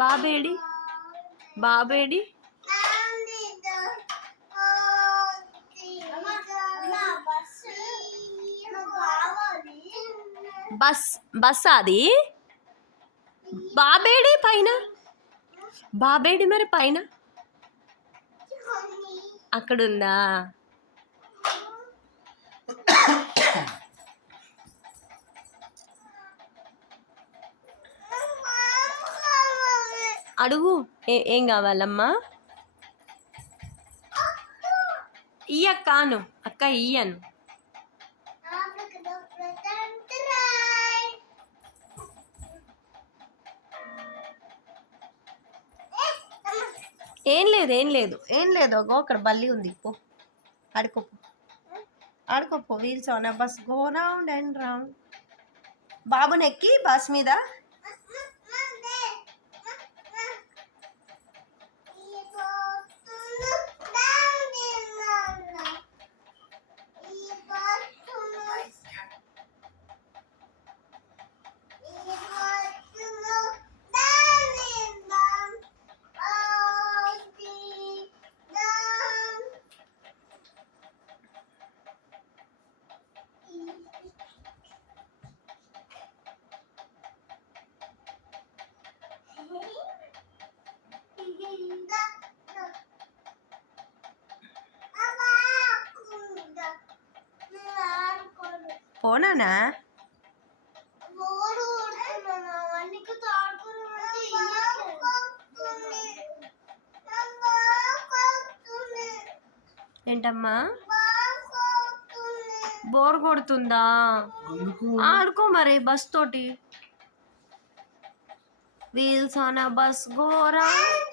బాబేడి బాబేడి bus అది బాబేడి పైన బాబేడి మరి పైన అక్కడుందా? అడుగు ఏం కావాలమ్మా? ఇయ్యక్కాను అక్క ఇయ్యను. ఏం లేదు అగో అక్కడ బల్లి ఉంది. పో ఆడుకోపో wheels on bus go round and round. బాబునెక్కి బస్ మీద పోనానా? ఏంటమ్మా? బోర్ కొడుతుందా? ఆడుకో మరి బస్ తోటి. Wheels on bus go round.